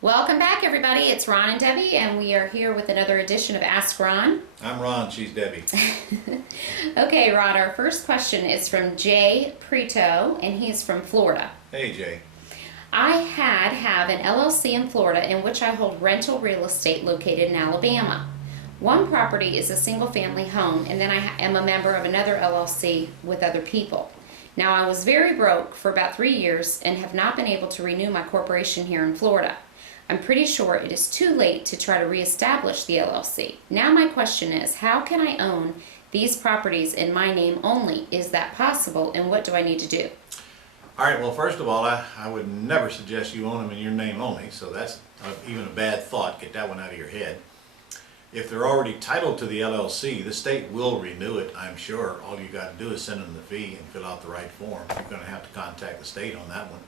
Welcome back, everybody. It's Ron and Debbie, and we are here with another edition of Ask Ron. I'm Ron, she's Debbie. Okay, Ron, our first question is from Jay Preto, and he's from Florida. Hey, Jay. I have an LLC in Florida in which I hold rental real estate located in Alabama. One property is a single-family home, and then I am a member of another LLC with other people. Now, I was very broke for about 3 years and have not been able to renew my corporation here in Florida. I'm pretty sure it is too late to try to reestablish the LLC. Now my question is, how can I own these properties in my name only? Is that possible, and what do I need to do? All right, well, first of all, I would never suggest you own them in your name only, so that's even a bad thought. Get that one out of your head. If they're already titled to the LLC, the state will renew it, I'm sure. All you got to do is send them the fee and fill out the right form. You're going to have to contact the state on that one,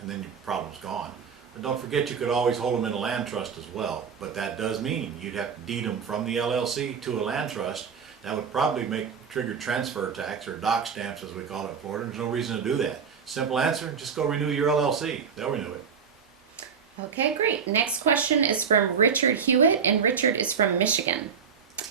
and then your problem's gone. But don't forget, you could always hold them in a land trust as well. But that does mean you'd have to deed them from the LLC to a land trust. That would probably trigger transfer tax, or dock stamps as we call it in Florida. There's no reason to do that. Simple answer, just go renew your LLC. They'll renew it. Okay, great. Next question is from Richard Hewitt, and Richard is from Michigan.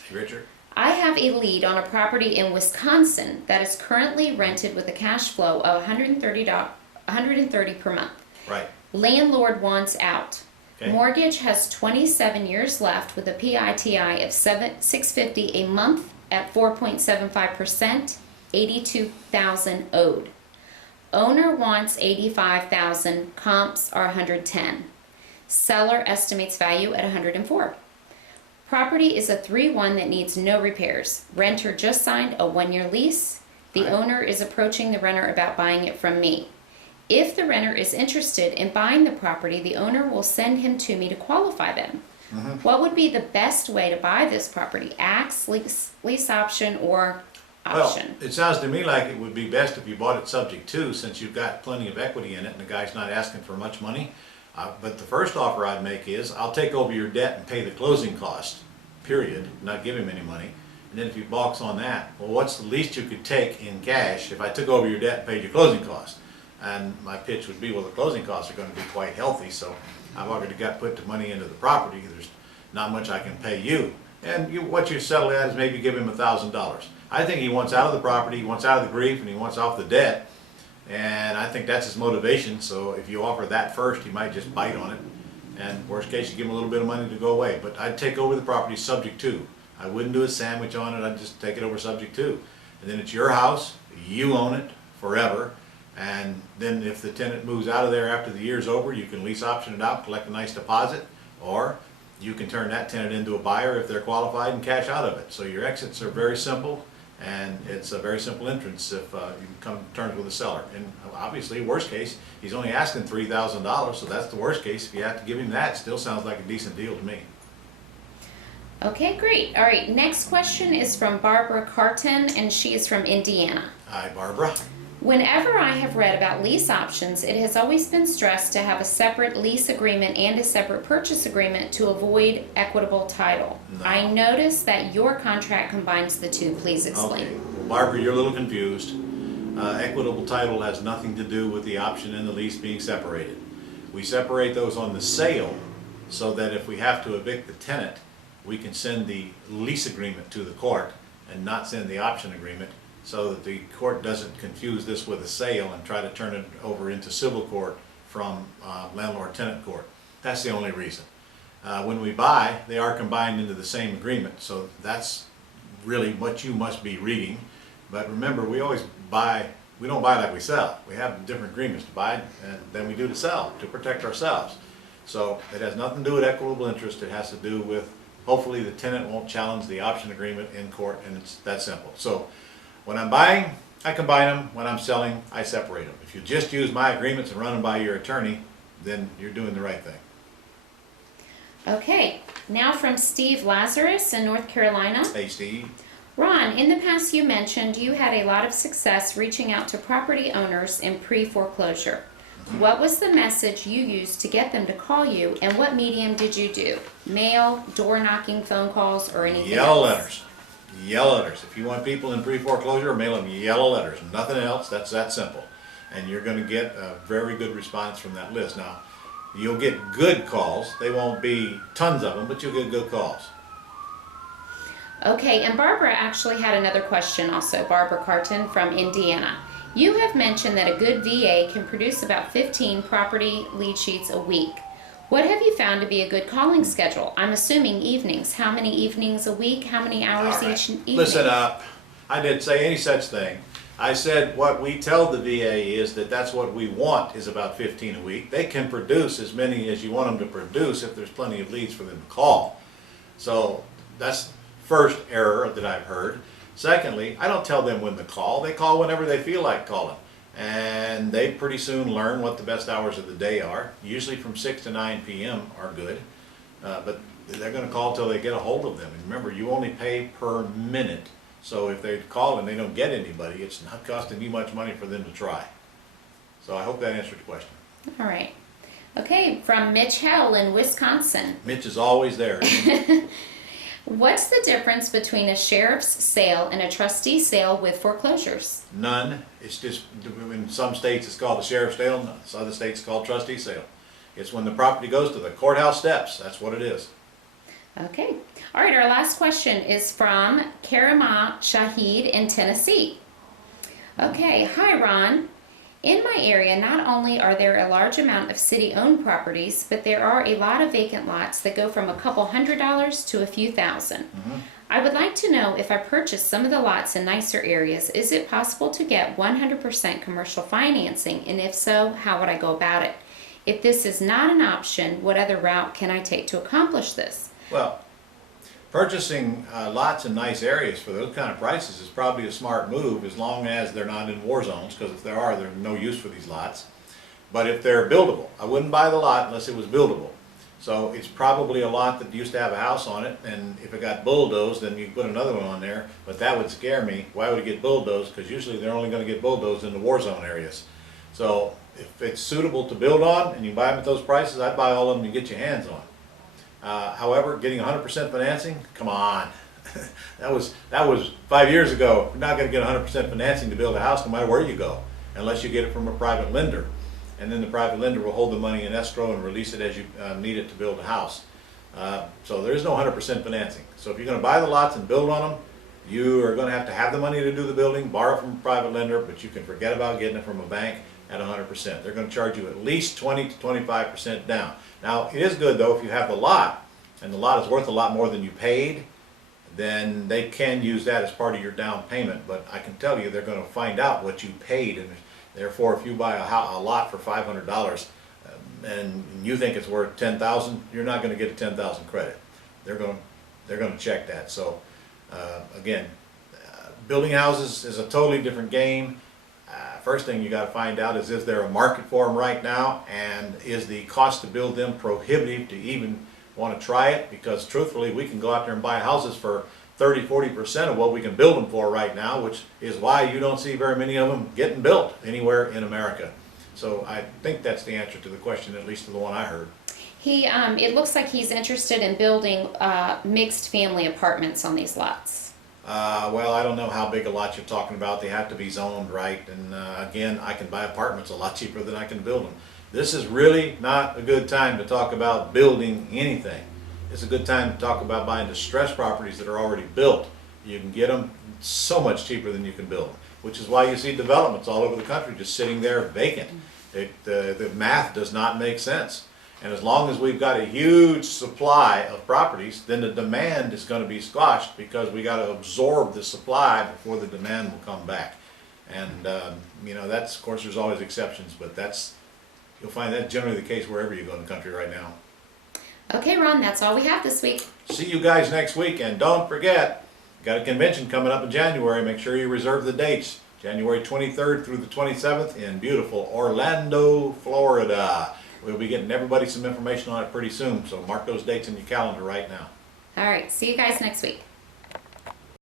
Hey, Richard. I have a lead on a property in Wisconsin that is currently rented with a cash flow of $130 per month. Right. Landlord wants out. Okay. Mortgage has 27 years left with a PITI of $650 a month at 4.75%, $82,000 owed. Owner wants $85,000, comps are $110. Seller estimates value at $104. Property is a 3-1 that needs no repairs. Renter just signed a 1-year lease. The owner is approaching the renter about buying it from me. If the renter is interested in buying the property, the owner will send him to me to qualify them. What would be the best way to buy this property? Axe, lease option, or option? Well, it sounds to me like it would be best if you bought it subject to, since you've got plenty of equity in it and the guy's not asking for much money. But the first offer I'd make is, I'll take over your debt and pay the closing cost, period, not give him any money. And then if he balks on that, well, what's the least you could take in cash if I took over your debt and paid your closing cost? And my pitch would be, well, the closing costs are going to be quite healthy, so I've already got put the money into the property. There's not much I can pay you. And what you settle at is maybe give him $1,000. I think he wants out of the property, he wants out of the grief, and he wants off the debt. And I think that's his motivation, so if you offer that first, he might just bite on it. And worst case, you give him a little bit of money to go away. But I'd take over the property subject to. I wouldn't do a sandwich on it, I'd just take it over subject to. And then it's your house, you own it forever. And then if the tenant moves out of there after the year's over, you can lease option it out, collect a nice deposit, or you can turn that tenant into a buyer if they're qualified and cash out of it. So your exits are very simple, and it's a very simple entrance if you come to terms with the seller. And obviously, worst case, he's only asking $3,000, so that's the worst case. If you have to give him that, it still sounds like a decent deal to me. Okay, great. All right, next question is from Barbara Carton, and she is from Indiana. Hi, Barbara. Whenever I have read about lease options, it has always been stressed to have a separate lease agreement and a separate purchase agreement to avoid equitable title. No. I noticed that your contract combines the two. Please explain. Okay. Well, Barbara, you're a little confused. Equitable title has nothing to do with the option and the lease being separated. We separate those on the sale so that if we have to evict the tenant, we can send the lease agreement to the court and not send the option agreement, so that the court doesn't confuse this with a sale and try to turn it over into civil court from landlord-tenant court. That's the only reason. When we buy, they are combined into the same agreement, so that's really what you must be reading. But remember, we always buy, we don't buy like we sell. We have different agreements to buy than we do to sell, to protect ourselves. So it has nothing to do with equitable interest. It has to do with, hopefully the tenant won't challenge the option agreement in court, and it's that simple. So when I'm buying, I combine them. When I'm selling, I separate them. If you just use my agreements and run them by your attorney, then you're doing the right thing. Okay, now from Steve Lazarus in North Carolina. Hey, Steve. Ron, in the past you mentioned you had a lot of success reaching out to property owners in pre-foreclosure. What was the message you used to get them to call you, and what medium did you do? Mail, door knocking, phone calls, or anything Yellow else? letters. Yellow letters. If you want people in pre-foreclosure, mail them yellow letters. Nothing else. That's that simple. And you're going to get a very good response from that list. Now, You'll get good calls. They won't be tons of them, but you'll get good calls. Okay, and Barbara actually had another question also, Barbara Carton from Indiana. You have mentioned that a good VA can produce about 15 property lead sheets a week. What have you found to be a good calling schedule? I'm assuming evenings. How many evenings a week? How many hours All right. each evening? Listen up. I didn't say any such thing. I said what we tell the VA is that that's what we want is about 15 a week. They can produce as many as you want them to produce if there's plenty of leads for them to call. So that's first error that I've heard. Secondly, I don't tell them when to call. They call whenever they feel like calling. And they pretty soon learn what the best hours of the day are. Usually from 6 to 9 p.m. are good. But they're going to call till they get a hold of them. And remember, you only pay per minute. So if they call and they don't get anybody, it's not costing you much money for them to try. So I hope that answered your question. All right. Okay, from Mitch Hell in Wisconsin. Mitch is always there. What's the difference between a sheriff's sale and a trustee sale with foreclosures? None. It's just, in some states it's called a sheriff's sale, in some other states it's called trustee sale. It's when the property goes to the courthouse steps. That's what it is. Okay. All right, our last question is from Karima Shahid in Tennessee. Okay, hi Ron. In my area, not only are there a large amount of city-owned properties, but there are a lot of vacant lots that go from a couple $100s to a few thousand. I would like to know if I purchase some of the lots in nicer areas, is it possible to get 100% commercial financing? And if so, how would I go about it? If this is not an option, what other route can I take to accomplish this? Well, purchasing lots in nice areas for those kind of prices is probably a smart move as long as they're not in war zones, because if there are, there's no use for these lots. But if they're buildable, I wouldn't buy the lot unless it was buildable. So it's probably a lot that used to have a house on it, and if it got bulldozed, then you put another one on there. But that would scare me. Why would it get bulldozed? Because usually they're only going to get bulldozed in the war zone areas. So if it's suitable to build on and you buy them at those prices, I'd buy all of them you get your hands on. However, getting 100% financing, come on. that was 5 years ago. You're not going to get 100% financing to build a house no matter where you go, unless you get it from a private lender. And then the private lender will hold the money in escrow and release it as you need it to build a house. So there is no 100% financing. So if you're going to buy the lots and build on them, you are going to have the money to do the building, borrow from a private lender, but you can forget about getting it from a bank at 100%. They're going to charge you at least 20 to 25% down. Now, it is good though if you have the lot, and the lot is worth a lot more than you paid, then they can use that as part of your down payment. But I can tell you they're going to find out what you paid, and therefore if you buy a lot for $500 and you think it's worth $10,000, you're not going to get a $10,000 credit. They're going to check that. So again, building houses is a totally different game. First thing you got to find out is there a market for them right now, and is the cost to build them prohibitive to even want to try it? Because truthfully, we can go out there and buy houses for 30–40% of what we can build them for right now, which is why you don't see very many of them getting built anywhere in America. So I think that's the answer to the question, at least to the one I heard. It looks like he's interested in building mixed family apartments on these lots. Well, I don't know how big a lot you're talking about. They have to be zoned right, and again, I can buy apartments a lot cheaper than I can build them. This is really not a good time to talk about building anything. It's a good time to talk about buying distressed properties that are already built. You can get them so much cheaper than you can build them, which is why you see developments all over the country just sitting there vacant. The math does not make sense. And as long as we've got a huge supply of properties, then the demand is going to be squashed, because we got to absorb the supply before the demand will come back. And you know, that's, of course, there's always exceptions, but you'll find that generally the case wherever you go in the country right now. Okay, Ron, that's all we have this week. See you guys next week, and don't forget, got a convention coming up in January. Make sure you reserve the dates. January 23rd through the 27th in beautiful Orlando, Florida. We'll be getting everybody some information on it pretty soon, so mark those dates in your calendar right now. All right, see you guys next week.